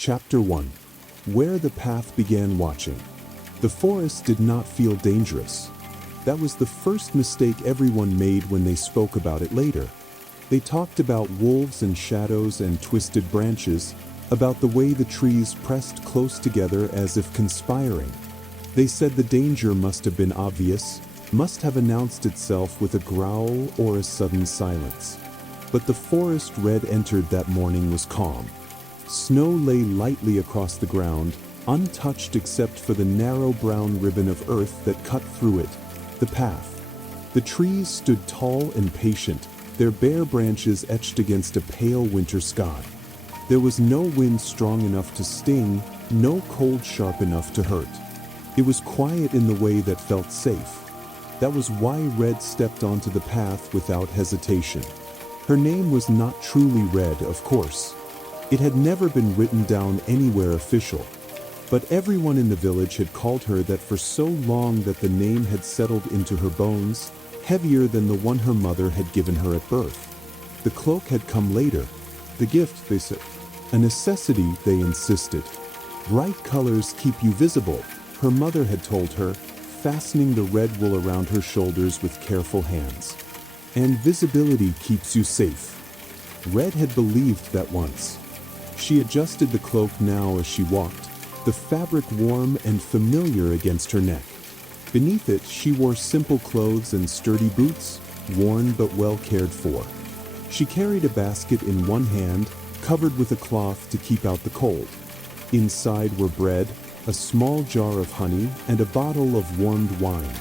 Chapter 1. Where the Path Began Watching. The forest did not feel dangerous. That was the first mistake everyone made when they spoke about it later. They talked about wolves and shadows and twisted branches, about the way the trees pressed close together as if conspiring. They said the danger must have been obvious, must have announced itself with a growl or a sudden silence. But the forest Red entered that morning was calm. Snow lay lightly across the ground, untouched except for the narrow brown ribbon of earth that cut through it, the path. The trees stood tall and patient, their bare branches etched against a pale winter sky. There was no wind strong enough to sting, no cold sharp enough to hurt. It was quiet in the way that felt safe. That was why Red stepped onto the path without hesitation. Her name was not truly Red, of course. It had never been written down anywhere official, but everyone in the village had called her that for so long that the name had settled into her bones, heavier than the one her mother had given her at birth. The cloak had come later. The gift, they said. A necessity, they insisted. Bright colors keep you visible, her mother had told her, fastening the red wool around her shoulders with careful hands. And visibility keeps you safe. Red had believed that once. She adjusted the cloak now as she walked, the fabric warm and familiar against her neck. Beneath it, she wore simple clothes and sturdy boots, worn but well cared for. She carried a basket in one hand, covered with a cloth to keep out the cold. Inside were bread, a small jar of honey, and a bottle of warmed wine.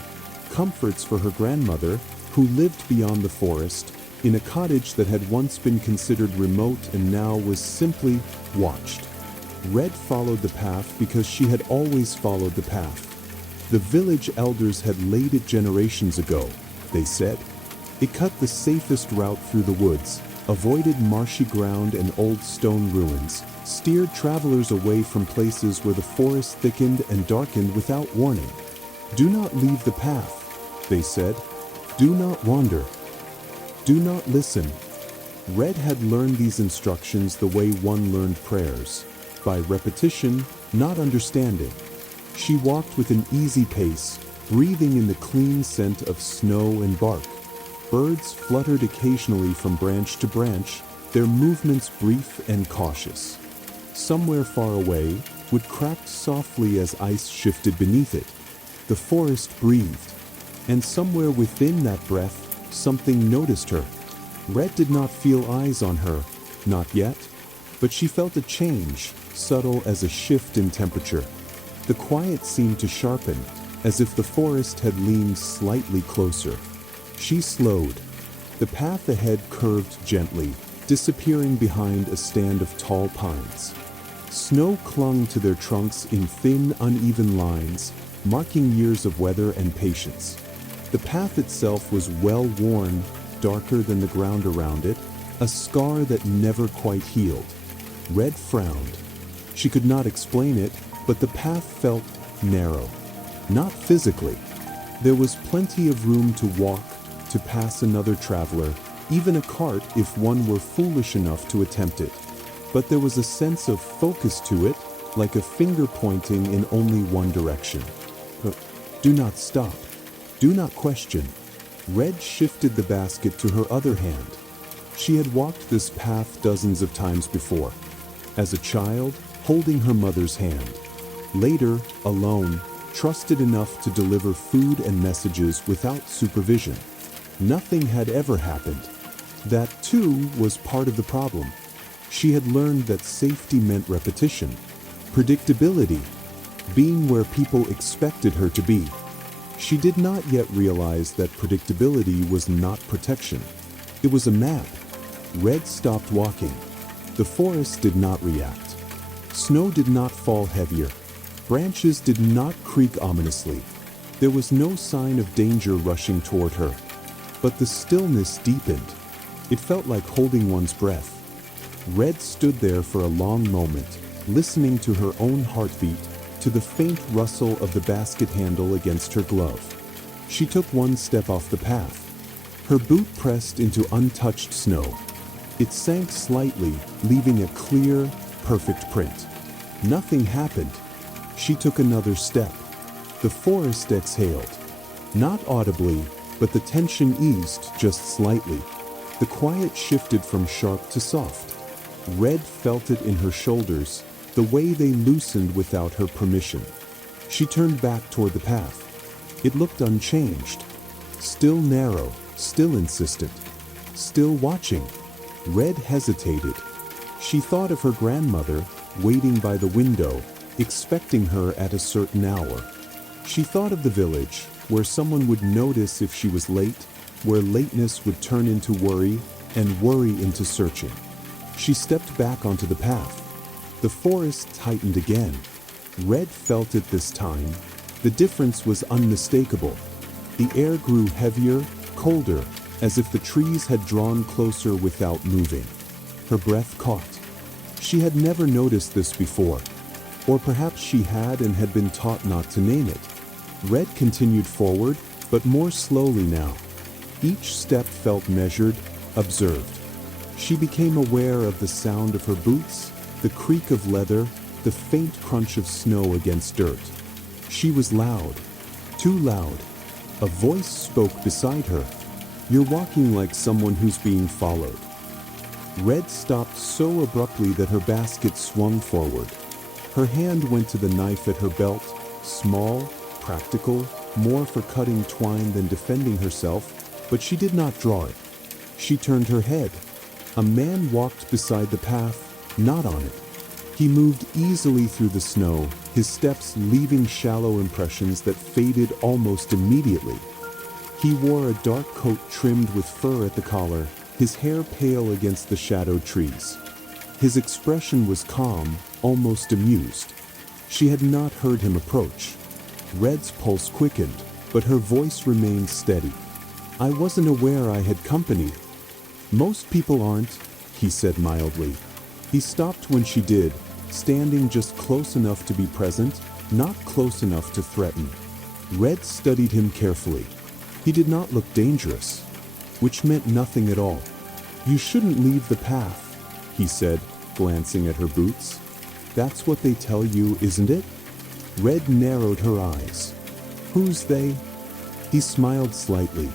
Comforts for her grandmother, who lived beyond the forest, in a cottage that had once been considered remote and now was simply watched. Red followed the path because she had always followed the path. The village elders had laid it generations ago, they said. It cut the safest route through the woods, avoided marshy ground and old stone ruins, steered travelers away from places where the forest thickened and darkened without warning. Do not leave the path, they said. Do not wander. Do not listen. Red had learned these instructions the way one learned prayers, by repetition, not understanding. She walked with an easy pace, breathing in the clean scent of snow and bark. Birds fluttered occasionally from branch to branch, their movements brief and cautious. Somewhere far away, wood cracked softly as ice shifted beneath it. The forest breathed, and somewhere within that breath, something noticed her. Red did not feel eyes on her, not yet, but she felt a change, subtle as a shift in temperature. The quiet seemed to sharpen, as if the forest had leaned slightly closer. She slowed. The path ahead curved gently, disappearing behind a stand of tall pines. Snow clung to their trunks in thin, uneven lines, marking years of weather and patience. The path itself was well-worn, darker than the ground around it, a scar that never quite healed. Red frowned. She could not explain it, but the path felt narrow. Not physically. There was plenty of room to walk, to pass another traveler, even a cart if one were foolish enough to attempt it. But there was a sense of focus to it, like a finger pointing in only one direction. Do not stop. Do not question. Red shifted the basket to her other hand. She had walked this path dozens of times before. As a child, holding her mother's hand. Later, alone, trusted enough to deliver food and messages without supervision. Nothing had ever happened. That, too, was part of the problem. She had learned that safety meant repetition, predictability, being where people expected her to be. She did not yet realize that predictability was not protection. It was a map. Red stopped walking. The forest did not react. Snow did not fall heavier. Branches did not creak ominously. There was no sign of danger rushing toward her. But the stillness deepened. It felt like holding one's breath. Red stood there for a long moment, listening to her own heartbeat, to the faint rustle of the basket handle against her glove. She took one step off the path. Her boot pressed into untouched snow. It sank slightly, leaving a clear, perfect print. Nothing happened. She took another step. The forest exhaled. Not audibly, but the tension eased just slightly. The quiet shifted from sharp to soft. Red felt it in her shoulders, the way they loosened without her permission. She turned back toward the path. It looked unchanged. Still narrow, still insistent, still watching. Red hesitated. She thought of her grandmother, waiting by the window, expecting her at a certain hour. She thought of the village, where someone would notice if she was late, where lateness would turn into worry, and worry into searching. She stepped back onto the path. The forest tightened again. Red felt it this time. The difference was unmistakable. The air grew heavier, colder, as if the trees had drawn closer without moving. Her breath caught. She had never noticed this before. Or perhaps she had and had been taught not to name it. Red continued forward, but more slowly now. Each step felt measured, observed. She became aware of the sound of her boots, the creak of leather, the faint crunch of snow against dirt. She was loud, too loud. A voice spoke beside her. "You're walking like someone who's being followed." Red stopped so abruptly that her basket swung forward. Her hand went to the knife at her belt, small, practical, more for cutting twine than defending herself, but she did not draw it. She turned her head. A man walked beside the path, not on it. He moved easily through the snow, his steps leaving shallow impressions that faded almost immediately. He wore a dark coat trimmed with fur at the collar, his hair pale against the shadowed trees. His expression was calm, almost amused. She had not heard him approach. Red's pulse quickened, but her voice remained steady. "I wasn't aware I had company." "Most people aren't," he said mildly. He stopped when she did, standing just close enough to be present, not close enough to threaten. Red studied him carefully. He did not look dangerous, which meant nothing at all. "You shouldn't leave the path," he said, glancing at her boots. "That's what they tell you, isn't it?" Red narrowed her eyes. "Who's they?" He smiled slightly.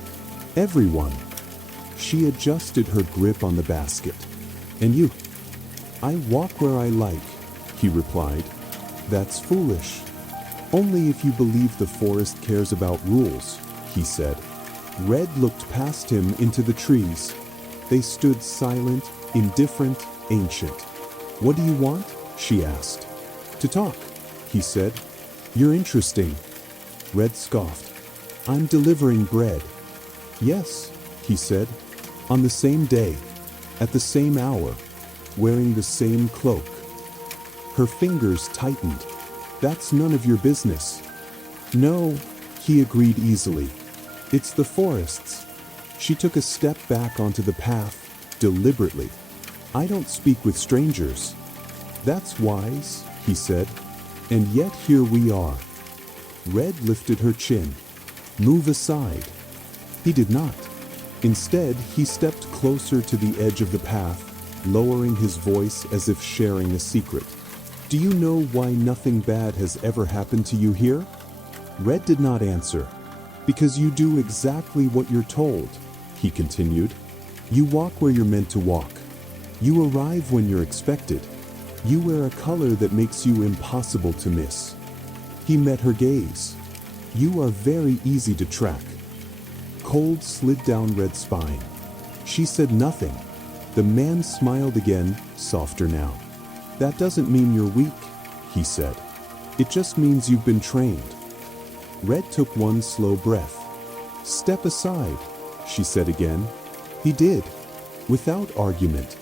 "Everyone." She adjusted her grip on the basket. "And you?" "I walk where I like," he replied. "That's foolish." "Only if you believe the forest cares about rules," he said. Red looked past him into the trees. They stood silent, indifferent, ancient. "What do you want?" she asked. "To talk," he said. "You're interesting." Red scoffed. "I'm delivering bread." "Yes," he said. "On the same day, at the same hour, wearing the same cloak." Her fingers tightened. "That's none of your business." "No," he agreed easily. "It's the forest's." She took a step back onto the path, deliberately. "I don't speak with strangers." "That's wise," he said. "And yet here we are." Red lifted her chin. "Move aside." He did not. Instead, he stepped closer to the edge of the path, lowering his voice as if sharing a secret. "Do you know why nothing bad has ever happened to you here?" Red did not answer. "Because you do exactly what you're told," he continued. "You walk where you're meant to walk. You arrive when you're expected. You wear a color that makes you impossible to miss." He met her gaze. "You are very easy to track." Cold slid down Red's spine. She said nothing. The man smiled again, softer now. "That doesn't mean you're weak," he said. "It just means you've been trained." Red took one slow breath. "Step aside," she said again. He did, without argument.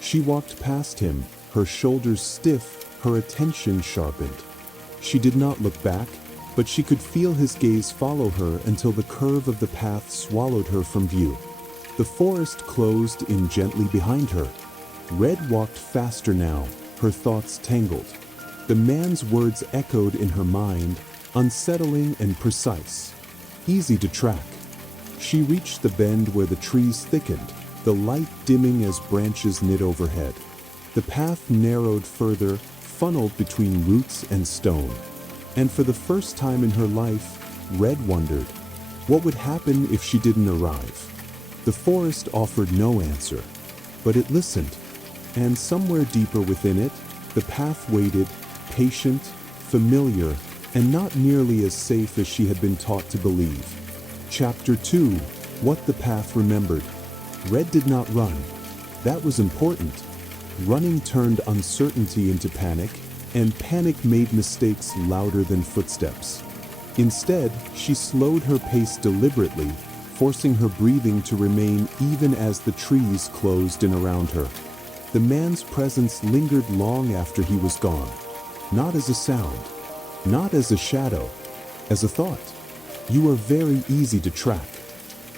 She walked past him, her shoulders stiff, her attention sharpened. She did not look back, but she could feel his gaze follow her until the curve of the path swallowed her from view. The forest closed in gently behind her. Red walked faster now, her thoughts tangled. The man's words echoed in her mind, unsettling and precise. Easy to track. She reached the bend where the trees thickened, the light dimming as branches knit overhead. The path narrowed further, funneled between roots and stone. And for the first time in her life, Red wondered, what would happen if she didn't arrive? The forest offered no answer, but it listened, and somewhere deeper within it, the path waited, patient, familiar, and not nearly as safe as she had been taught to believe. Chapter 2: What the Path Remembered. Red did not run. That was important. Running turned uncertainty into panic, and panic made mistakes louder than footsteps. Instead, she slowed her pace deliberately, forcing her breathing to remain even as the trees closed in around her. The man's presence lingered long after he was gone, not as a sound, not as a shadow, as a thought. You are very easy to track.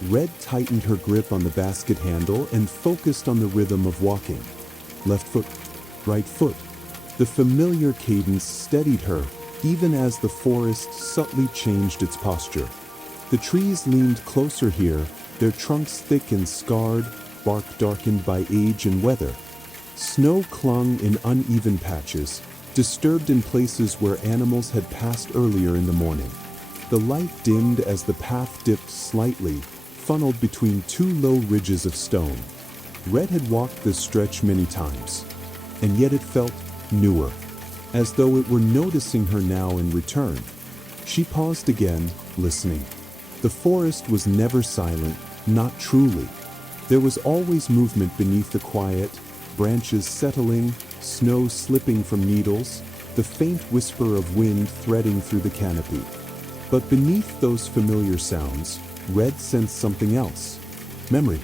Red tightened her grip on the basket handle and focused on the rhythm of walking. Left foot, right foot. The familiar cadence steadied her, even as the forest subtly changed its posture. The trees leaned closer here, their trunks thick and scarred, bark darkened by age and weather. Snow clung in uneven patches, disturbed in places where animals had passed earlier in the morning. The light dimmed as the path dipped slightly, funneled between two low ridges of stone. Red had walked this stretch many times, and yet it felt newer, as though it were noticing her now in return. She paused again, listening. The forest was never silent, not truly. There was always movement beneath the quiet, branches settling, snow slipping from needles, the faint whisper of wind threading through the canopy. But beneath those familiar sounds, Red sensed something else. Memory.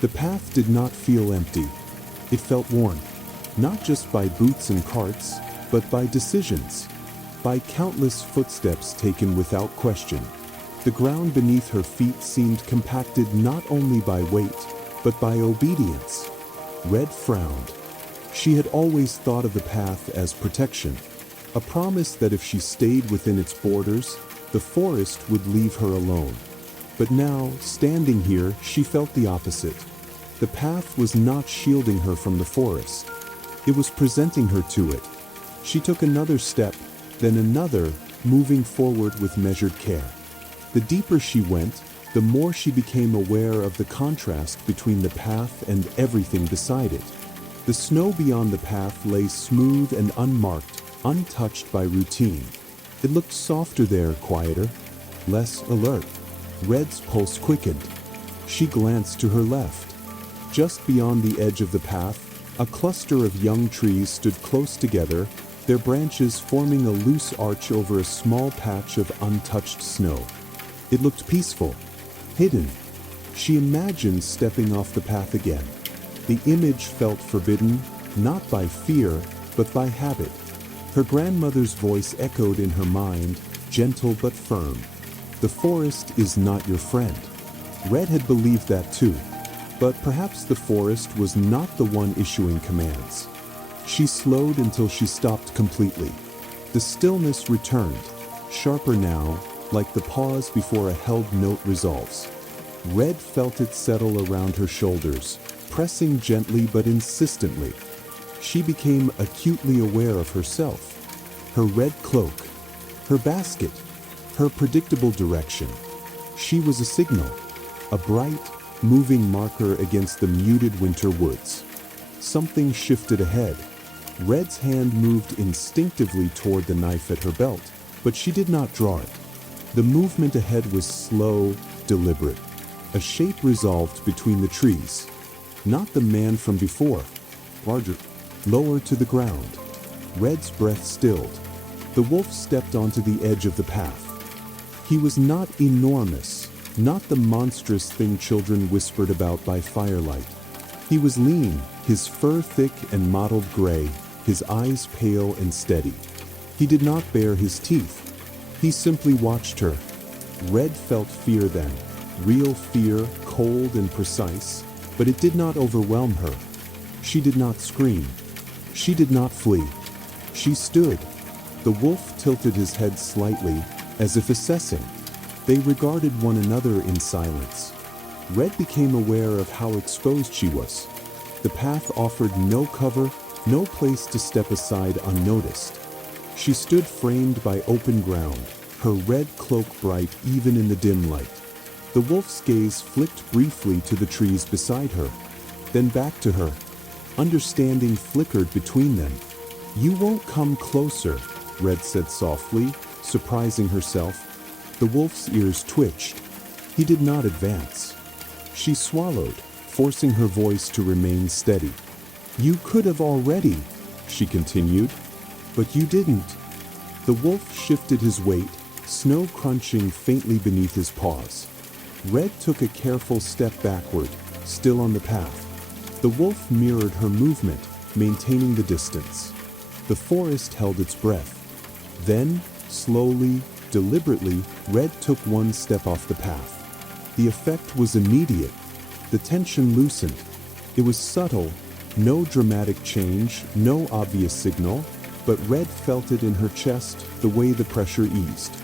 The path did not feel empty. It felt worn, not just by boots and carts, but by decisions, by countless footsteps taken without question. The ground beneath her feet seemed compacted not only by weight, but by obedience. Red frowned. She had always thought of the path as protection, a promise that if she stayed within its borders, the forest would leave her alone. But now, standing here, she felt the opposite. The path was not shielding her from the forest. It was presenting her to it. She took another step, then another, moving forward with measured care. The deeper she went, the more she became aware of the contrast between the path and everything beside it. The snow beyond the path lay smooth and unmarked, untouched by routine. It looked softer there, quieter, less alert. Red's pulse quickened. She glanced to her left. Just beyond the edge of the path, a cluster of young trees stood close together, their branches forming a loose arch over a small patch of untouched snow. It looked peaceful, hidden. She imagined stepping off the path again. The image felt forbidden, not by fear, but by habit. Her grandmother's voice echoed in her mind, gentle but firm. The forest is not your friend. Red had believed that too. But perhaps the forest was not the one issuing commands. She slowed until she stopped completely. The stillness returned, sharper now, like the pause before a held note resolves. Red felt it settle around her shoulders, pressing gently but insistently. She became acutely aware of herself. Her red cloak, her basket, her predictable direction. She was a signal, a bright, moving marker against the muted winter woods. Something shifted ahead. Red's hand moved instinctively toward the knife at her belt, but she did not draw it. The movement ahead was slow, deliberate. A shape resolved between the trees. Not the man from before. Larger, lower to the ground. Red's breath stilled. The wolf stepped onto the edge of the path. He was not enormous, not the monstrous thing children whispered about by firelight. He was lean, his fur thick and mottled gray, his eyes pale and steady. He did not bare his teeth. He simply watched her. Red felt fear then, real fear, cold and precise, but it did not overwhelm her. She did not scream. She did not flee. She stood. The wolf tilted his head slightly, as if assessing. They regarded one another in silence. Red became aware of how exposed she was. The path offered no cover, no place to step aside unnoticed. She stood framed by open ground, her red cloak bright even in the dim light. The wolf's gaze flicked briefly to the trees beside her, then back to her. Understanding flickered between them. "You won't come closer," Red said softly, surprising herself. The wolf's ears twitched. He did not advance. She swallowed, forcing her voice to remain steady. "You could have already," she continued, "but you didn't." The wolf shifted his weight, snow crunching faintly beneath his paws. Red took a careful step backward, still on the path. The wolf mirrored her movement, maintaining the distance. The forest held its breath. Then, slowly, deliberately, Red took one step off the path. The effect was immediate. The tension loosened. It was subtle, no dramatic change, no obvious signal, but Red felt it in her chest the way the pressure eased.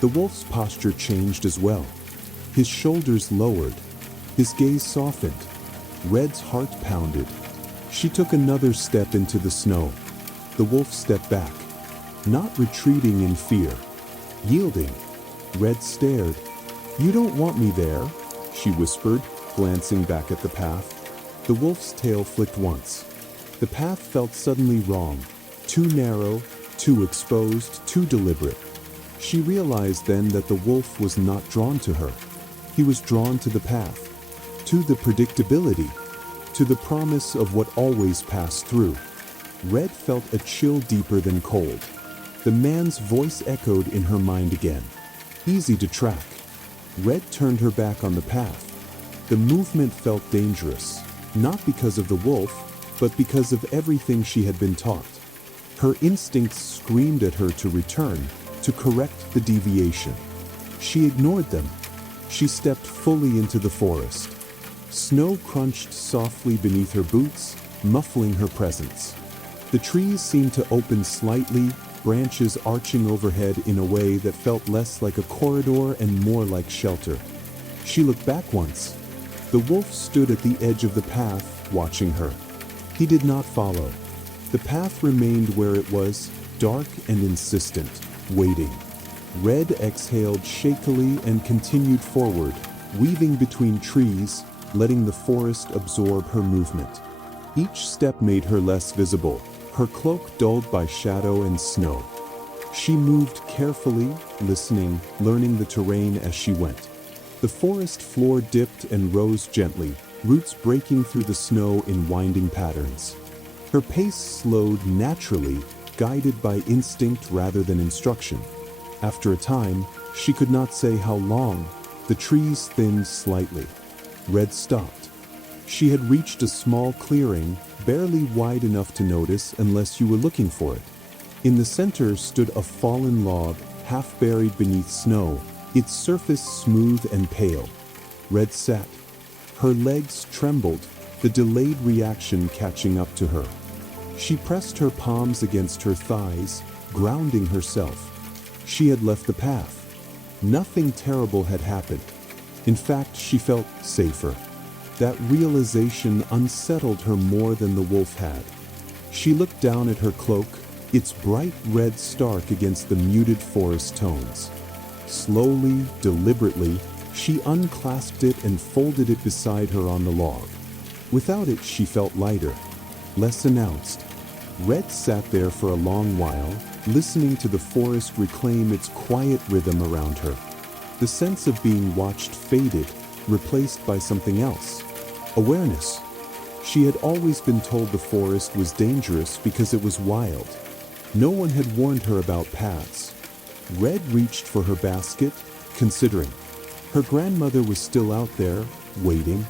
The wolf's posture changed as well. His shoulders lowered. His gaze softened. Red's heart pounded. She took another step into the snow. The wolf stepped back, not retreating in fear, yielding. Red stared. "You don't want me there," she whispered, glancing back at the path. The wolf's tail flicked once. The path felt suddenly wrong, too narrow, too exposed, too deliberate. She realized then that the wolf was not drawn to her. He was drawn to the path, to the predictability, to the promise of what always passed through. Red felt a chill deeper than cold. The man's voice echoed in her mind again. Easy to track. Red turned her back on the path. The movement felt dangerous, not because of the wolf, but because of everything she had been taught. Her instincts screamed at her to return, to correct the deviation. She ignored them. She stepped fully into the forest. Snow crunched softly beneath her boots, muffling her presence. The trees seemed to open slightly, branches arching overhead in a way that felt less like a corridor and more like shelter. She looked back once. The wolf stood at the edge of the path, watching her. He did not follow. The path remained where it was, dark and insistent, waiting. Red exhaled shakily and continued forward, weaving between trees, letting the forest absorb her movement. Each step made her less visible, her cloak dulled by shadow and snow. She moved carefully, listening, learning the terrain as she went. The forest floor dipped and rose gently, roots breaking through the snow in winding patterns. Her pace slowed naturally, guided by instinct rather than instruction. After a time, she could not say how long, the trees thinned slightly. Red stopped. She had reached a small clearing, barely wide enough to notice unless you were looking for it. In the center stood a fallen log, half buried beneath snow, its surface smooth and pale. Red sat. Her legs trembled, the delayed reaction catching up to her. She pressed her palms against her thighs, grounding herself. She had left the path. Nothing terrible had happened. In fact, she felt safer. That realization unsettled her more than the wolf had. She looked down at her cloak, its bright red stark against the muted forest tones. Slowly, deliberately, she unclasped it and folded it beside her on the log. Without it, she felt lighter, less announced. Red sat there for a long while, listening to the forest reclaim its quiet rhythm around her. The sense of being watched faded, replaced by something else. Awareness. She had always been told the forest was dangerous because it was wild. No one had warned her about paths. Red reached for her basket, considering. Her grandmother was still out there, waiting.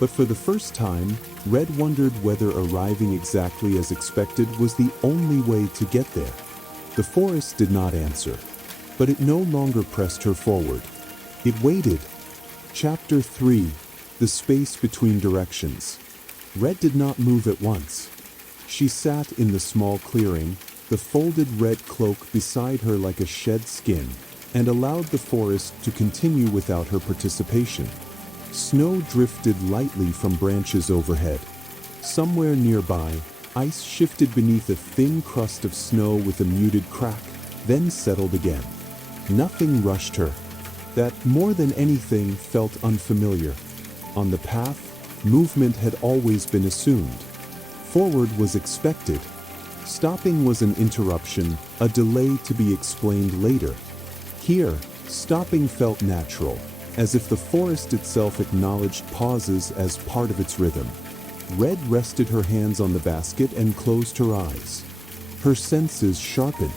But for the first time, Red wondered whether arriving exactly as expected was the only way to get there. The forest did not answer, but it no longer pressed her forward. It waited. Chapter 3. The Space Between Directions. Red did not move at once. She sat in the small clearing, the folded red cloak beside her like a shed skin, and allowed the forest to continue without her participation. Snow drifted lightly from branches overhead. Somewhere nearby, Ice shifted beneath a thin crust of snow with a muted crack, then settled again. Nothing rushed her. That, more than anything, felt unfamiliar. On the path, movement had always been assumed. Forward was expected. Stopping was an interruption, a delay to be explained later. Here, stopping felt natural, as if the forest itself acknowledged pauses as part of its rhythm. Red rested her hands on the basket and closed her eyes. Her senses sharpened.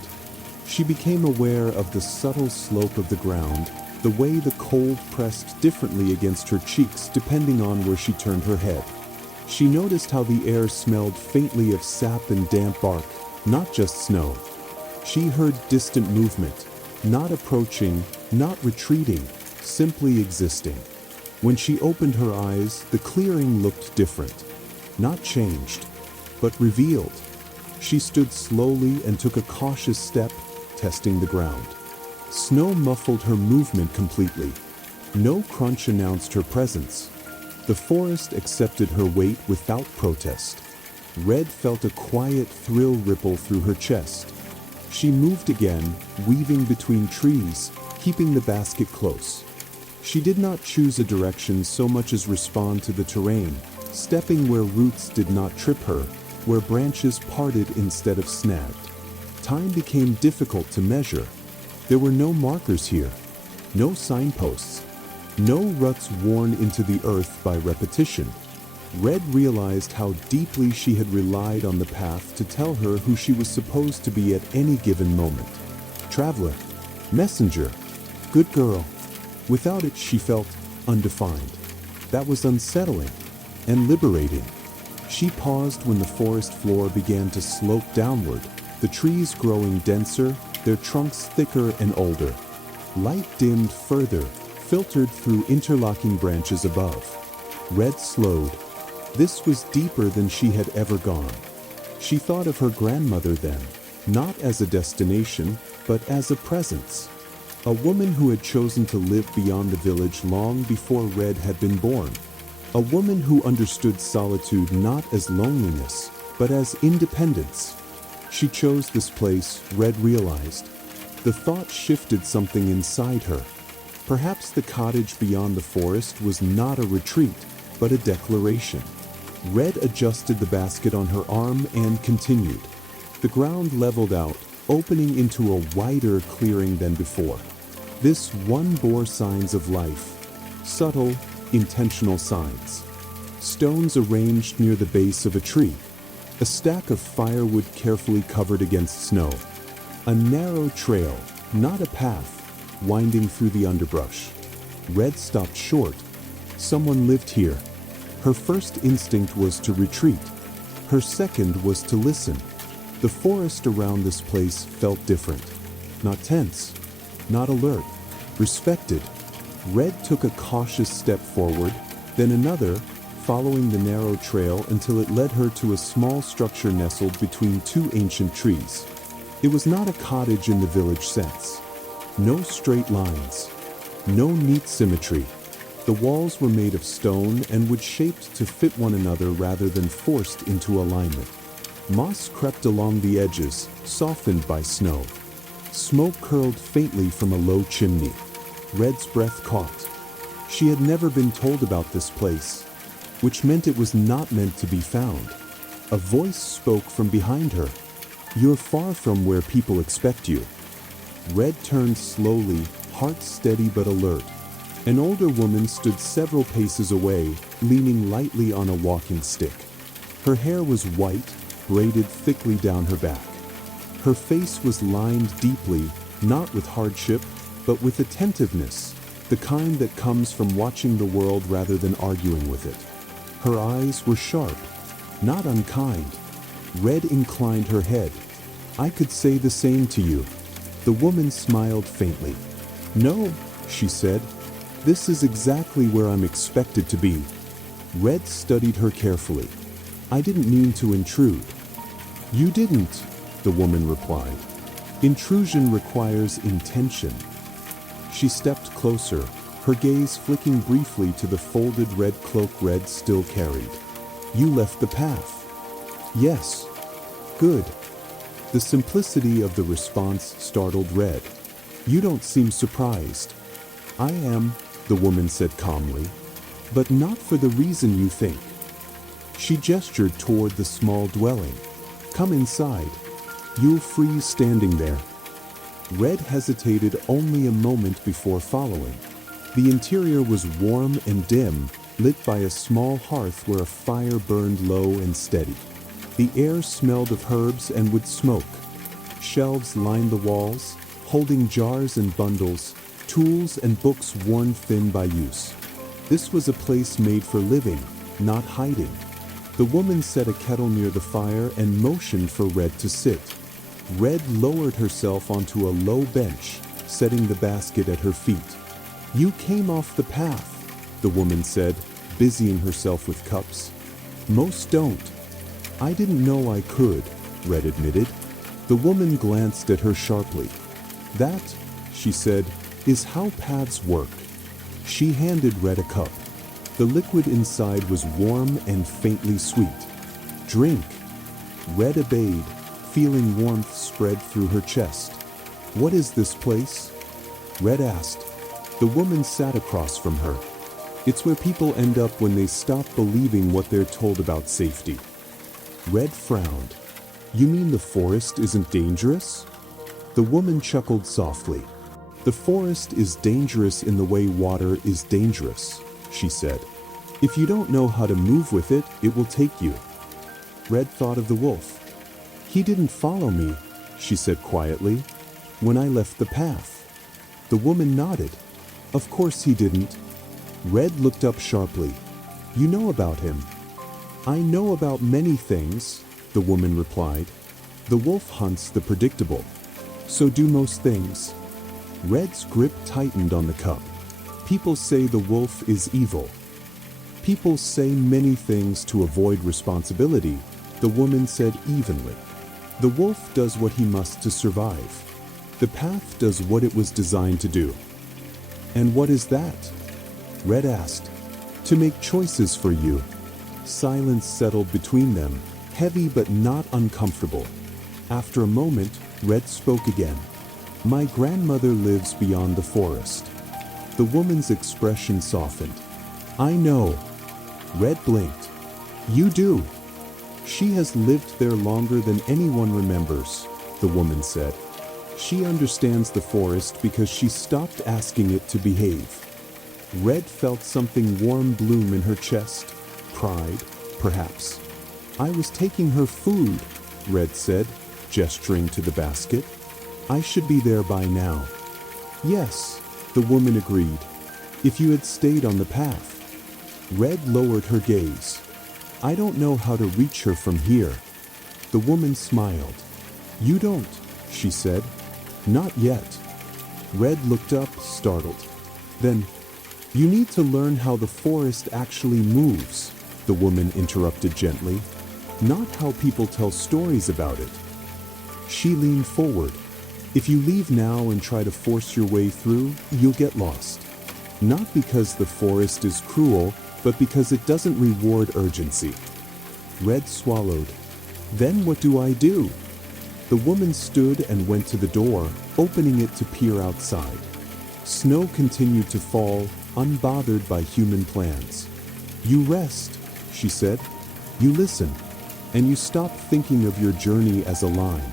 She became aware of the subtle slope of the ground, the way the cold pressed differently against her cheeks depending on where she turned her head. She noticed how the air smelled faintly of sap and damp bark, not just snow. She heard distant movement, not approaching, not retreating, simply existing. When she opened her eyes, the clearing looked different. Not changed, but revealed. She stood slowly and took a cautious step, testing the ground. Snow muffled her movement completely. No crunch announced her presence. The forest accepted her weight without protest. Red felt a quiet thrill ripple through her chest. She moved again, weaving between trees, keeping the basket close. She did not choose a direction so much as respond to the terrain, stepping where roots did not trip her, where branches parted instead of snagged. Time became difficult to measure. There were no markers here, no signposts, no ruts worn into the earth by repetition. Red realized how deeply she had relied on the path to tell her who she was supposed to be at any given moment. Traveler, messenger, good girl. Without it, she felt undefined. That was unsettling and liberating. She paused when the forest floor began to slope downward, the trees growing denser, their trunks thicker and older. Light dimmed further, filtered through interlocking branches above. Red slowed. This was deeper than she had ever gone. She thought of her grandmother then, not as a destination, but as a presence. A woman who had chosen to live beyond the village long before Red had been born. A woman who understood solitude not as loneliness, but as independence. She chose this place, Red realized. The thought shifted something inside her. Perhaps the cottage beyond the forest was not a retreat, but a declaration. Red adjusted the basket on her arm and continued. The ground leveled out, opening into a wider clearing than before. This one bore signs of life. Subtle, intentional signs. Stones arranged near the base of a tree. A stack of firewood carefully covered against snow. A narrow trail, not a path, winding through the underbrush. Red stopped short. Someone lived here. Her first instinct was to retreat. Her second was to listen. The forest around this place felt different. Not tense, not alert, respected. Red took a cautious step forward, then another, following the narrow trail until it led her to a small structure nestled between two ancient trees. It was not a cottage in the village sense. No straight lines, no neat symmetry. The walls were made of stone and would shaped to fit one another rather than forced into alignment. Moss crept along the edges, softened by snow. Smoke curled faintly from a low chimney. Red's breath caught. She had never been told about this place, which meant it was not meant to be found. A voice spoke from behind her. "You're far from where people expect you." Red turned slowly, heart steady but alert. An older woman stood several paces away, leaning lightly on a walking stick. Her hair was white, braided thickly down her back. Her face was lined deeply, not with hardship, but with attentiveness, the kind that comes from watching the world rather than arguing with it. Her eyes were sharp, not unkind. Red inclined her head. "I could say the same to you." The woman smiled faintly. "No," she said. "This is exactly where I'm expected to be." Red studied her carefully. "I didn't mean to intrude." "You didn't," the woman replied. "Intrusion requires intention." She stepped closer, her gaze flicking briefly to the folded red cloak Red still carried. "You left the path." Yes. Good. The simplicity of the response startled Red. You don't seem surprised. I am, the woman said calmly, but not for the reason you think. She gestured toward the small dwelling. Come inside. You'll freeze standing there. Red hesitated only a moment before following. The interior was warm and dim, lit by a small hearth where a fire burned low and steady. The air smelled of herbs and wood smoke. Shelves lined the walls, holding jars and bundles, tools and books worn thin by use. This was a place made for living, not hiding. The woman set a kettle near the fire and motioned for Red to sit. Red lowered herself onto a low bench, setting the basket at her feet. You came off the path, the woman said, busying herself with cups. Most don't. I didn't know I could, Red admitted. The woman glanced at her sharply. That, she said, is how paths work. She handed Red a cup. The liquid inside was warm and faintly sweet. Drink. Red obeyed, feeling warmth spread through her chest. What is this place? Red asked. The woman sat across from her. It's where people end up when they stop believing what they're told about safety. Red frowned. You mean the forest isn't dangerous? The woman chuckled softly. The forest is dangerous in the way water is dangerous, she said. If you don't know how to move with it, it will take you. Red thought of the wolf. He didn't follow me, she said quietly, when I left the path. The woman nodded. Of course he didn't. Red looked up sharply. You know about him. I know about many things, the woman replied. The wolf hunts the predictable. So do most things. Red's grip tightened on the cup. People say the wolf is evil. People say many things to avoid responsibility, the woman said evenly. The wolf does what he must to survive. The path does what it was designed to do. And what is that? Red asked. To make choices for you. Silence settled between them, heavy but not uncomfortable. After a moment, Red spoke again. My grandmother lives beyond the forest. The woman's expression softened. I know. Red blinked. You do. She has lived there longer than anyone remembers, the woman said. She understands the forest because she stopped asking it to behave. Red felt something warm bloom in her chest. Pride, perhaps. I was taking her food, Red said, gesturing to the basket. I should be there by now. Yes, the woman agreed. If you had stayed on the path. Red lowered her gaze. I don't know how to reach her from here. The woman smiled. You don't, she said. Not yet. Red looked up, startled. Then, you need to learn how the forest actually moves, the woman interrupted gently. Not how people tell stories about it. She leaned forward. If you leave now and try to force your way through, you'll get lost. Not because the forest is cruel, but because it doesn't reward urgency. Red swallowed. Then what do I do? The woman stood and went to the door, opening it to peer outside. Snow continued to fall, unbothered by human plans. You rest, she said. You listen, and you stop thinking of your journey as a line.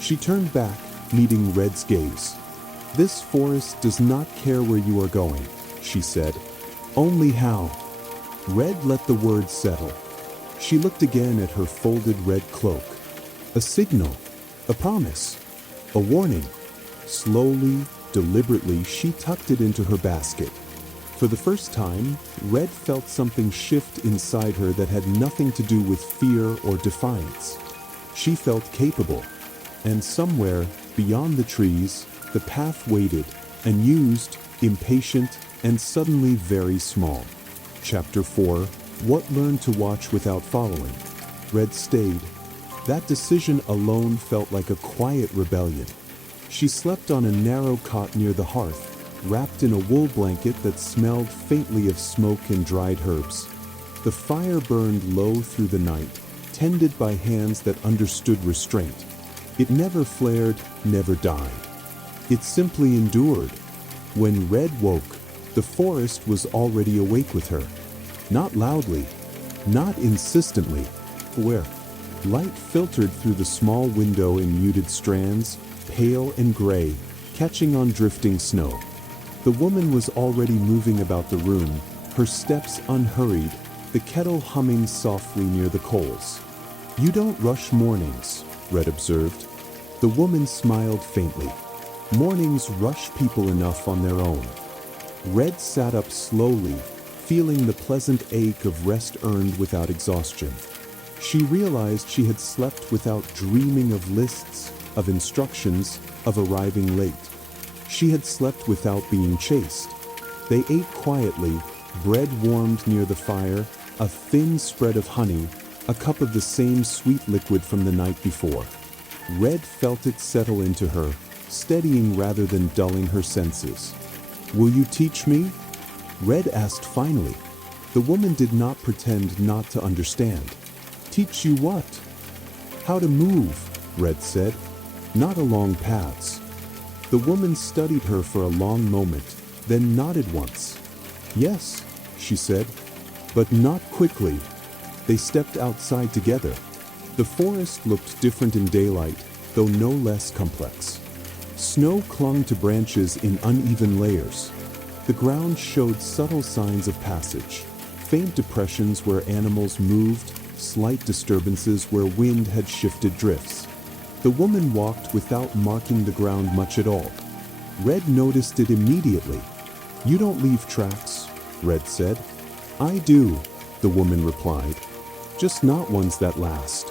She turned back, meeting Red's gaze. This forest does not care where you are going, she said. Only how. Red let the words settle. She looked again at her folded red cloak. A signal, a promise, a warning. Slowly, deliberately, she tucked it into her basket. For the first time, Red felt something shift inside her that had nothing to do with fear or defiance. She felt capable. And somewhere, beyond the trees, the path waited, unused, impatient, and suddenly very small. Chapter 4. What learned to watch without following. Red stayed. That decision alone felt like a quiet rebellion. She slept on a narrow cot near the hearth, wrapped in a wool blanket that smelled faintly of smoke and dried herbs. The fire burned low through the night, tended by hands that understood restraint. It never flared, never died. It simply endured. When Red woke, the forest was already awake with her. Not loudly, not insistently, where light filtered through the small window in muted strands, pale and gray, catching on drifting snow. The woman was already moving about the room, her steps unhurried, the kettle humming softly near the coals. "You don't rush mornings," Red observed. The woman smiled faintly. "Mornings rush people enough on their own." Red sat up slowly, feeling the pleasant ache of rest earned without exhaustion. She realized she had slept without dreaming of lists, of instructions, of arriving late. She had slept without being chased. They ate quietly, bread warmed near the fire, a thin spread of honey, a cup of the same sweet liquid from the night before. Red felt it settle into her, steadying rather than dulling her senses. "Will you teach me?" Red asked finally. The woman did not pretend not to understand. "Teach you what?" "How to move," Red said. "Not along paths." The woman studied her for a long moment, then nodded once. "Yes," she said, "but not quickly." They stepped outside together. The forest looked different in daylight, though no less complex. Snow clung to branches in uneven layers. The ground showed subtle signs of passage, faint depressions where animals moved, slight disturbances where wind had shifted drifts. The woman walked without marking the ground much at all. Red noticed it immediately. "You don't leave tracks," Red said. "I do," the woman replied, "just not ones that last."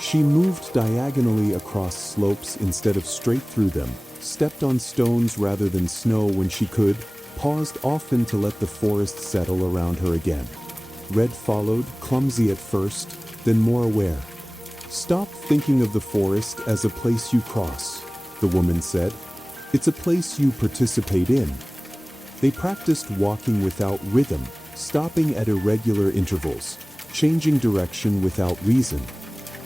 She moved diagonally across slopes instead of straight through them, stepped on stones rather than snow when she could, paused often to let the forest settle around her again. Red followed, clumsy at first, then more aware. "Stop thinking of the forest as a place you cross," the woman said. "It's a place you participate in." They practiced walking without rhythm, stopping at irregular intervals, changing direction without reason.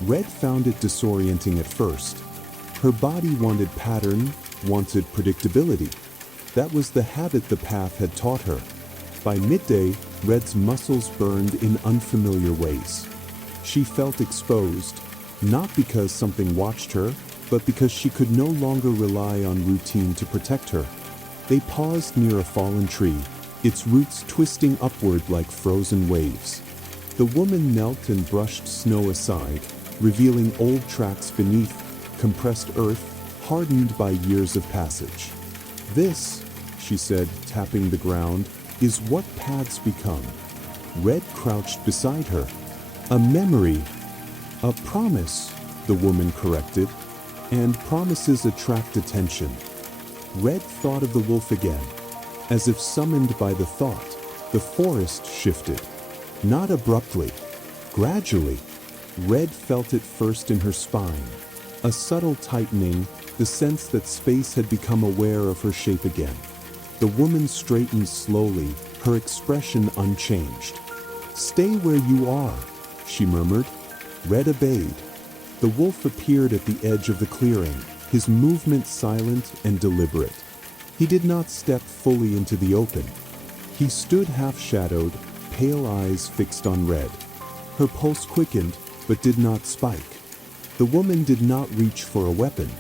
Red found it disorienting at first. Her body wanted pattern, wanted predictability. That was the habit the path had taught her. By midday, Red's muscles burned in unfamiliar ways. She felt exposed, not because something watched her, but because she could no longer rely on routine to protect her. They paused near a fallen tree, its roots twisting upward like frozen waves. The woman knelt and brushed snow aside, revealing old tracks beneath, compressed earth, hardened by years of passage. "This," she said, tapping the ground, "is what paths become." Red crouched beside her. "A memory, a promise," the woman corrected, "and promises attract attention." Red thought of the wolf again. As if summoned by the thought, the forest shifted. Not abruptly, gradually. Red felt it first in her spine. A subtle tightening, the sense that space had become aware of her shape again. The woman straightened slowly, her expression unchanged. "Stay where you are," she murmured. Red obeyed. The wolf appeared at the edge of the clearing, his movement silent and deliberate. He did not step fully into the open. He stood half-shadowed, pale eyes fixed on Red. Her pulse quickened, but did not spike. The woman did not reach for a weapon.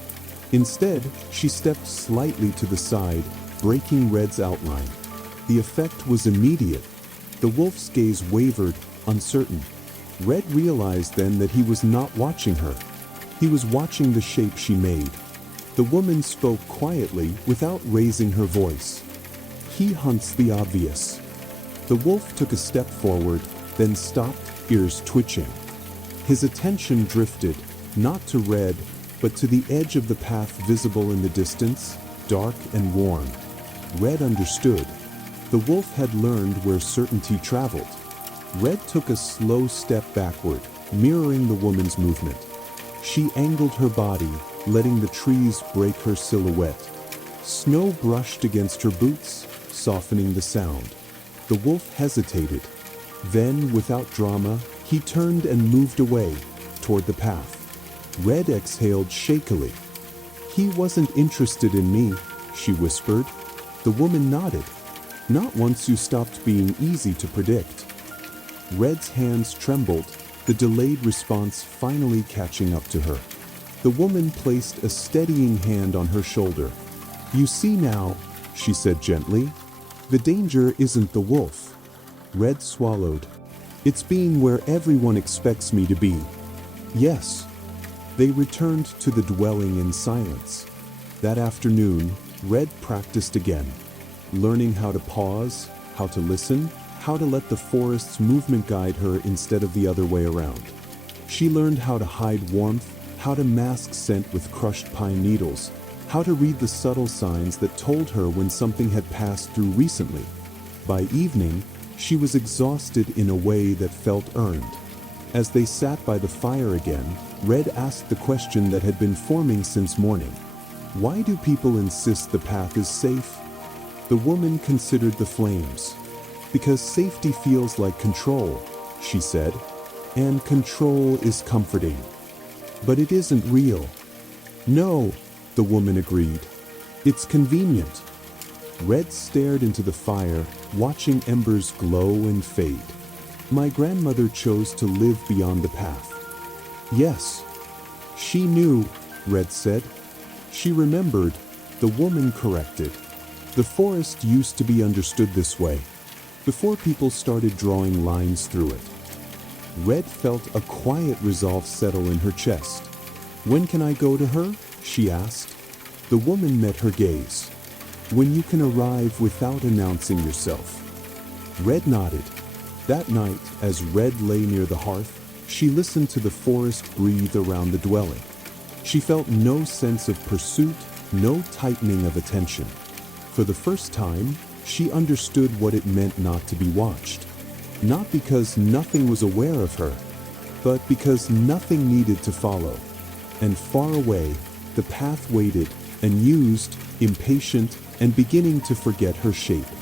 Instead, she stepped slightly to the side, breaking Red's outline. The effect was immediate. The wolf's gaze wavered, uncertain. Red realized then that he was not watching her. He was watching the shape she made. The woman spoke quietly, without raising her voice. "He hunts the obvious." The wolf took a step forward, then stopped, ears twitching. His attention drifted, not to Red, but to the edge of the path visible in the distance, dark and warm. Red understood. The wolf had learned where certainty traveled. Red took a slow step backward, mirroring the woman's movement. She angled her body, letting the trees break her silhouette. Snow brushed against her boots, softening the sound. The wolf hesitated. Then, without drama, He turned and moved away, toward the path. Red exhaled shakily. "He wasn't interested in me," she whispered. The woman nodded. "Not once you stopped being easy to predict." Red's hands trembled, the delayed response finally catching up to her. The woman placed a steadying hand on her shoulder. "You see now," she said gently, "the danger isn't the wolf." Red swallowed. "It's being where everyone expects me to be." "Yes." They returned to the dwelling in silence. That afternoon, Red practiced again, learning how to pause, how to listen, how to let the forest's movement guide her instead of the other way around. She learned how to hide warmth, how to mask scent with crushed pine needles, how to read the subtle signs that told her when something had passed through recently. By evening, she was exhausted in a way that felt earned. As they sat by the fire again, Red asked the question that had been forming since morning. "Why do people insist the path is safe?" The woman considered the flames. "Because safety feels like control," she said, "and control is comforting. But it isn't real." "No," the woman agreed. "It's convenient." Red stared into the fire, watching embers glow and fade. "My grandmother chose to live beyond the path." "Yes." "She knew," Red said. "She remembered," the woman corrected. "The forest used to be understood this way, before people started drawing lines through it." Red felt a quiet resolve settle in her chest. "When can I go to her?" she asked. The woman met her gaze. "When you can arrive without announcing yourself." Red nodded. That night, as Red lay near the hearth, she listened to the forest breathe around the dwelling. She felt no sense of pursuit, no tightening of attention. For the first time, she understood what it meant not to be watched. Not because nothing was aware of her, but because nothing needed to follow. And far away, the path waited, unused, impatient, and beginning to forget her shape.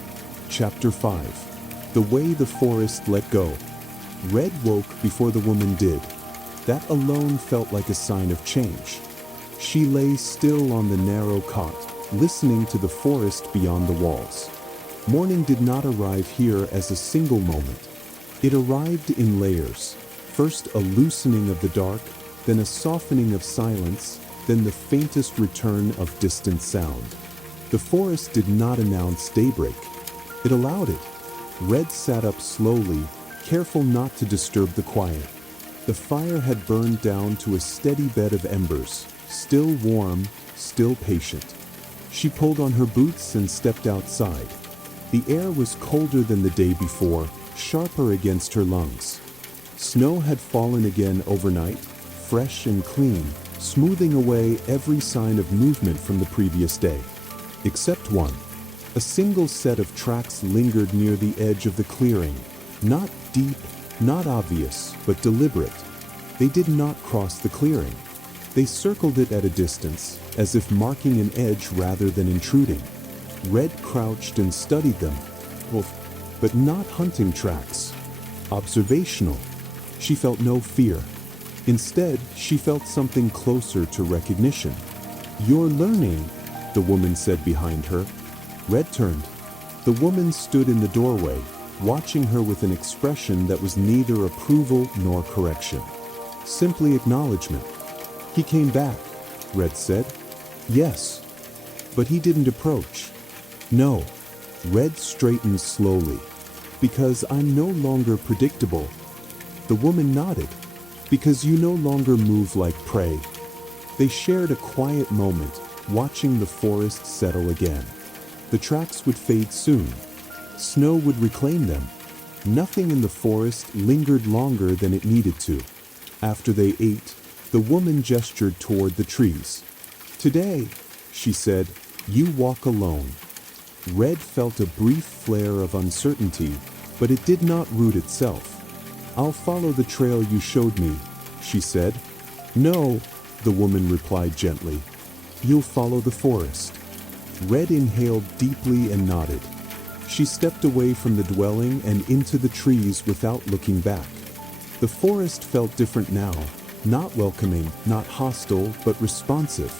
Chapter 5. The Way the Forest Let Go. Red woke before the woman did. That alone felt like a sign of change. She lay still on the narrow cot, listening to the forest beyond the walls. Morning did not arrive here as a single moment. It arrived in layers. First a loosening of the dark, then a softening of silence, then the faintest return of distant sound. The forest did not announce daybreak. It allowed it. Red sat up slowly, careful not to disturb the quiet. The fire had burned down to a steady bed of embers, still warm, still patient. She pulled on her boots and stepped outside. The air was colder than the day before, sharper against her lungs. Snow had fallen again overnight, fresh and clean, smoothing away every sign of movement from the previous day. Except one. A single set of tracks lingered near the edge of the clearing. Not deep, not obvious, but deliberate. They did not cross the clearing. They circled it at a distance, as if marking an edge rather than intruding. Red crouched and studied them, but not hunting tracks. Observational. She felt no fear. Instead, she felt something closer to recognition. "You're learning," the woman said behind her. Red turned. The woman stood in the doorway, watching her with an expression that was neither approval nor correction. Simply acknowledgement. "He came back," Red said. "Yes." But he didn't approach. "No." Red straightened slowly. "Because I'm no longer predictable." The woman nodded. "Because you no longer move like prey." They shared a quiet moment, watching the forest settle again. The tracks would fade soon. Snow would reclaim them. Nothing in the forest lingered longer than it needed to. After they ate, the woman gestured toward the trees. "Today," she said, "you walk alone." Red felt a brief flare of uncertainty, but it did not root itself. "I'll follow the trail you showed me," she said. "No," the woman replied gently. "You'll follow the forest." Red inhaled deeply and nodded. She stepped away from the dwelling and into the trees without looking back. The forest felt different now, not welcoming, not hostile, but responsive.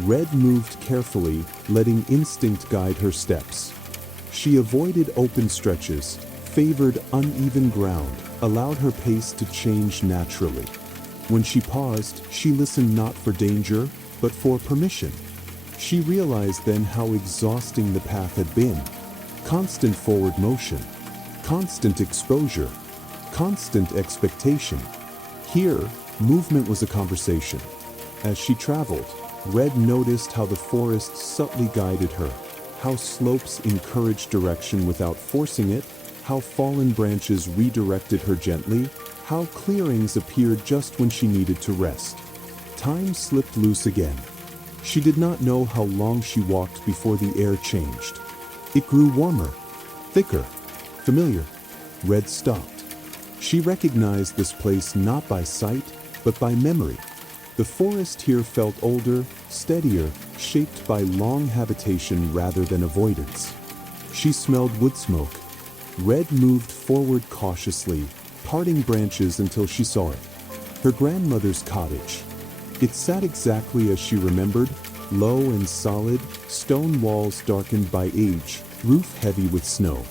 Red moved carefully, letting instinct guide her steps. She avoided open stretches, favored uneven ground, allowed her pace to change naturally. When she paused, she listened not for danger, but for permission. She realized then how exhausting the path had been. Constant forward motion, constant exposure, constant expectation. Here, movement was a conversation. As she traveled, Red noticed how the forest subtly guided her, how slopes encouraged direction without forcing it, how fallen branches redirected her gently, how clearings appeared just when she needed to rest. Time slipped loose again. She did not know how long she walked before the air changed. It grew warmer, thicker, familiar. Red stopped. She recognized this place not by sight, but by memory. The forest here felt older, steadier, shaped by long habitation rather than avoidance. She smelled wood smoke. Red moved forward cautiously, parting branches until she saw it. Her grandmother's cottage. It sat exactly as she remembered, low and solid, stone walls darkened by age, roof heavy with snow.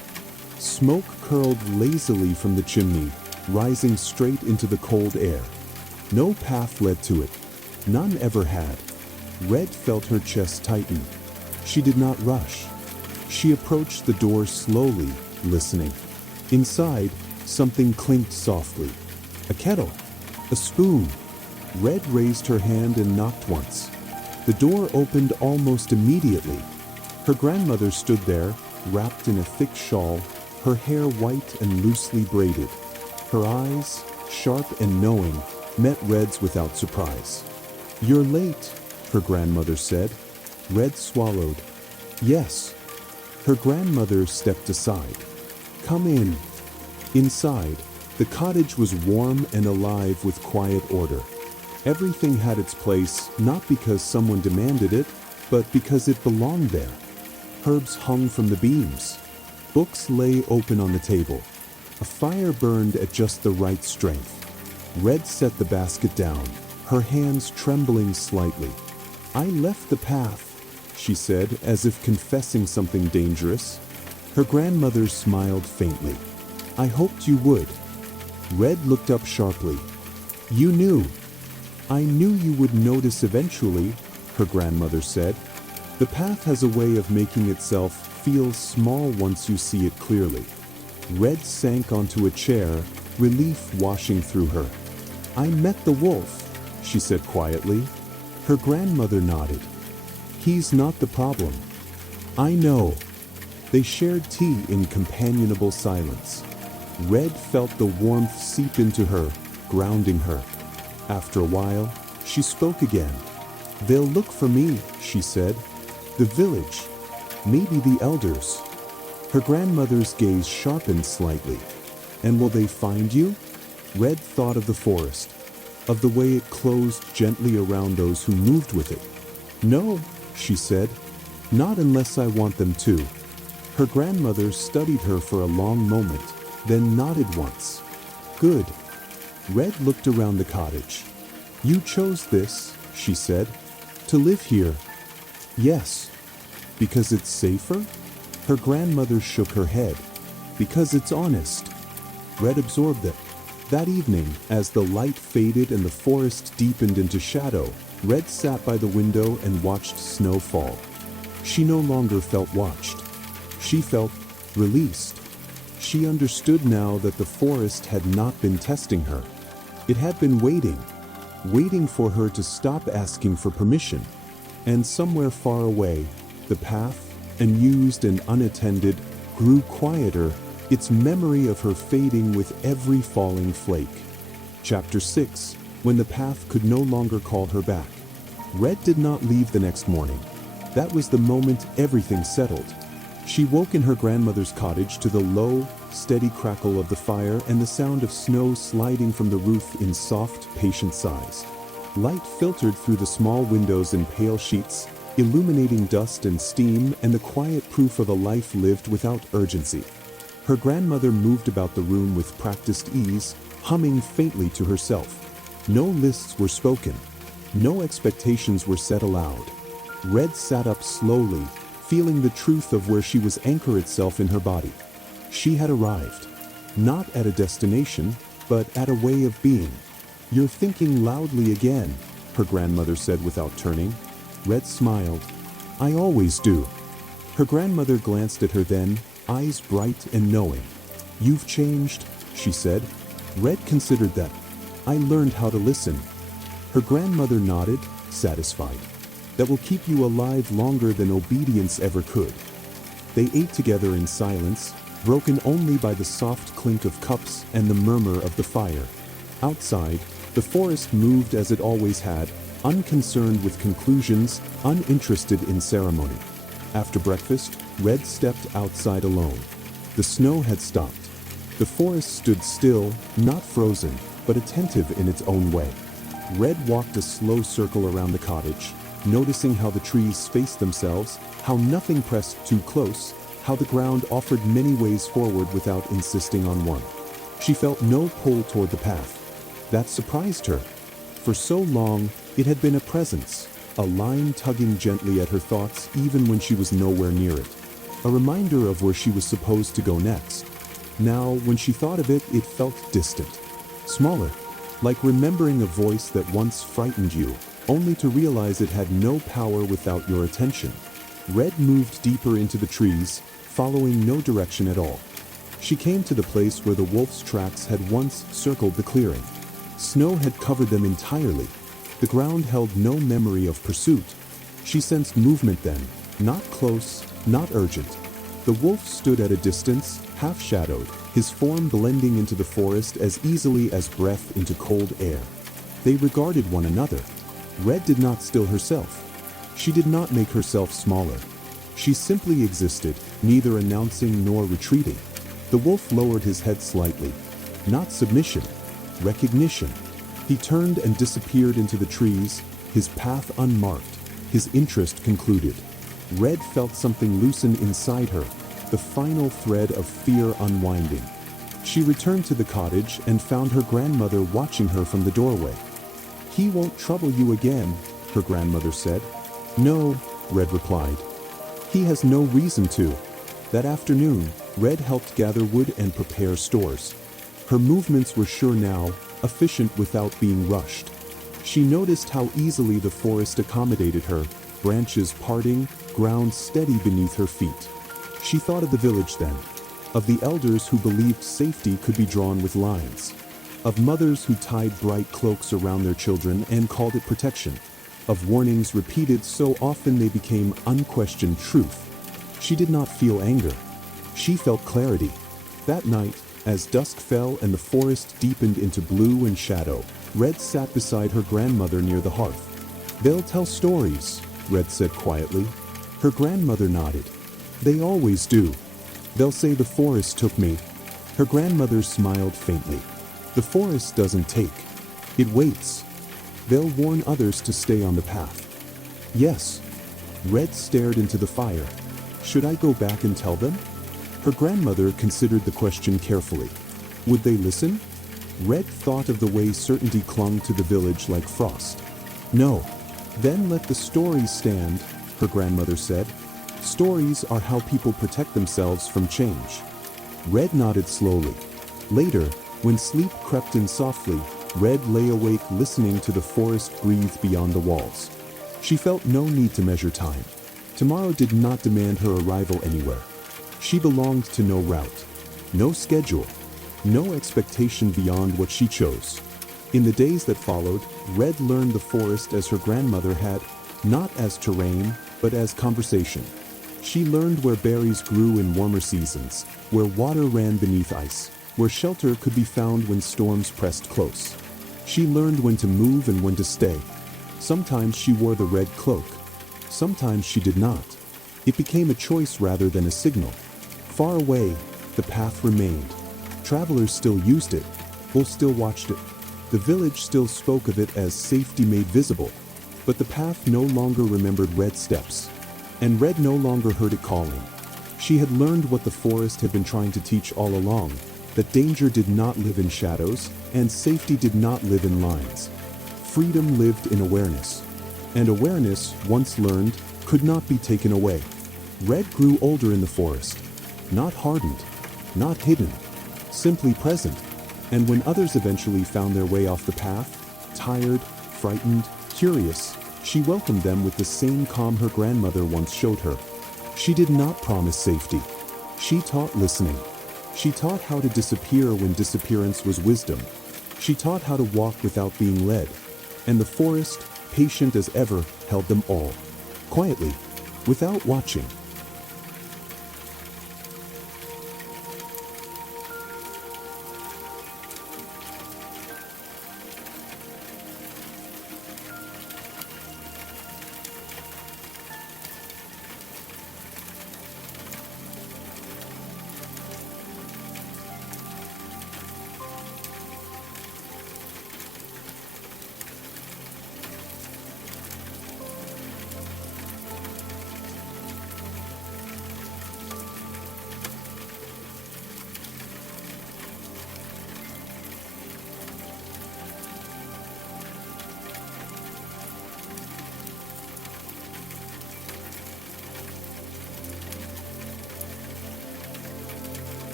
Smoke curled lazily from the chimney, rising straight into the cold air. No path led to it. None ever had. Red felt her chest tighten. She did not rush. She approached the door slowly, listening. Inside, something clinked softly. A kettle. A spoon. Red raised her hand and knocked once. The door opened almost immediately. Her grandmother stood there, wrapped in a thick shawl, her hair white and loosely braided. Her eyes, sharp and knowing, met Red's without surprise. "You're late," her grandmother said. Red swallowed. "Yes." Her grandmother stepped aside. "Come in." Inside, the cottage was warm and alive with quiet order. Everything had its place, not because someone demanded it, but because it belonged there. Herbs hung from the beams. Books lay open on the table. A fire burned at just the right strength. Red set the basket down, her hands trembling slightly. "I left the path," she said, as if confessing something dangerous. Her grandmother smiled faintly. "I hoped you would." Red looked up sharply. "You knew." "I knew you would notice eventually," her grandmother said. "The path has a way of making itself feel small once you see it clearly." Red sank onto a chair, relief washing through her. "I met the wolf," she said quietly. Her grandmother nodded. "He's not the problem." "I know." They shared tea in companionable silence. Red felt the warmth seep into her, grounding her. After a while, she spoke again. "They'll look for me," she said. "The village. Maybe the elders." Her grandmother's gaze sharpened slightly. "And will they find you?" Red thought of the forest, of the way it closed gently around those who moved with it. "No," she said. "Not unless I want them to." Her grandmother studied her for a long moment, then nodded once. "Good." Red looked around the cottage. "You chose this," she said. "To live here." "Yes." "Because it's safer?" Her grandmother shook her head. "Because it's honest." Red absorbed that. That evening, as the light faded and the forest deepened into shadow, Red sat by the window and watched snow fall. She no longer felt watched. She felt released. She understood now that the forest had not been testing her. It had been waiting for her to stop asking for permission. And somewhere far away, the path, unused and unattended, grew quieter, its memory of her fading with every falling flake. Chapter 6. When the path could no longer call her back. Red did not leave the next morning. That was the moment everything settled. She woke in her grandmother's cottage to the low, steady crackle of the fire and the sound of snow sliding from the roof in soft, patient sighs. Light filtered through the small windows in pale sheets, illuminating dust and steam and the quiet proof of a life lived without urgency. Her grandmother moved about the room with practiced ease, humming faintly to herself. No lists were spoken. No expectations were said aloud. Red sat up slowly, feeling the truth of where she was anchored itself in her body. She had arrived. Not at a destination, but at a way of being. "You're thinking loudly again," her grandmother said without turning. Red smiled. "I always do." Her grandmother glanced at her then, eyes bright and knowing. "You've changed," she said. Red considered that. "I learned how to listen." Her grandmother nodded, satisfied. "That will keep you alive longer than obedience ever could." They ate together in silence, broken only by the soft clink of cups and the murmur of the fire. Outside, the forest moved as it always had, unconcerned with conclusions, uninterested in ceremony. After breakfast, Red stepped outside alone. The snow had stopped. The forest stood still, not frozen, but attentive in its own way. Red walked a slow circle around the cottage, noticing how the trees faced themselves, how nothing pressed too close, how the ground offered many ways forward without insisting on one. She felt no pull toward the path. That surprised her. For so long, it had been a presence, a line tugging gently at her thoughts even when she was nowhere near it. A reminder of where she was supposed to go next. Now, when she thought of it, it felt distant. Smaller, like remembering a voice that once frightened you, only to realize it had no power without your attention. Red moved deeper into the trees, following no direction at all. She came to the place where the wolf's tracks had once circled the clearing. Snow had covered them entirely. The ground held no memory of pursuit. She sensed movement then, not close, not urgent. The wolf stood at a distance, half-shadowed, his form blending into the forest as easily as breath into cold air. They regarded one another. Red did not still herself. She did not make herself smaller. She simply existed, neither announcing nor retreating. The wolf lowered his head slightly. Not submission, recognition. He turned and disappeared into the trees, his path unmarked, his interest concluded. Red felt something loosen inside her, the final thread of fear unwinding. She returned to the cottage and found her grandmother watching her from the doorway. "He won't trouble you again," her grandmother said. "No," Red replied. "He has no reason to." That afternoon, Red helped gather wood and prepare stores. Her movements were sure now, efficient without being rushed. She noticed how easily the forest accommodated her, branches parting, ground steady beneath her feet. She thought of the village then, of the elders who believed safety could be drawn with lines, of mothers who tied bright cloaks around their children and called it protection, of warnings repeated so often they became unquestioned truth. She did not feel anger. She felt clarity. That night, as dusk fell and the forest deepened into blue and shadow, Red sat beside her grandmother near the hearth. "They'll tell stories," Red said quietly. Her grandmother nodded. "They always do. They'll say the forest took me." Her grandmother smiled faintly. "The forest doesn't take. It waits. They'll warn others to stay on the path." "Yes." Red stared into the fire. "Should I go back and tell them?" Her grandmother considered the question carefully. Would they listen? Red thought of the way certainty clung to the village like frost. "No." "Then let the stories stand," her grandmother said. "Stories are how people protect themselves from change." Red nodded slowly. Later, when sleep crept in softly, Red lay awake listening to the forest breathe beyond the walls. She felt no need to measure time. Tomorrow did not demand her arrival anywhere. She belonged to no route, no schedule, no expectation beyond what she chose. In the days that followed, Red learned the forest as her grandmother had, not as terrain, but as conversation. She learned where berries grew in warmer seasons, where water ran beneath ice, where shelter could be found when storms pressed close. She learned when to move and when to stay. Sometimes she wore the red cloak. Sometimes she did not. It became a choice rather than a signal. Far away, the path remained. Travelers still used it, wolves still watched it. The village still spoke of it as safety made visible. But the path no longer remembered Red's steps. And Red no longer heard it calling. She had learned what the forest had been trying to teach all along, that danger did not live in shadows, and safety did not live in lines. Freedom lived in awareness. And awareness, once learned, could not be taken away. Red grew older in the forest, not hardened, not hidden, simply present. And when others eventually found their way off the path, tired, frightened, curious, she welcomed them with the same calm her grandmother once showed her. She did not promise safety. She taught listening. She taught how to disappear when disappearance was wisdom. She taught how to walk without being led. And the forest, patient as ever, held them all, quietly, without watching.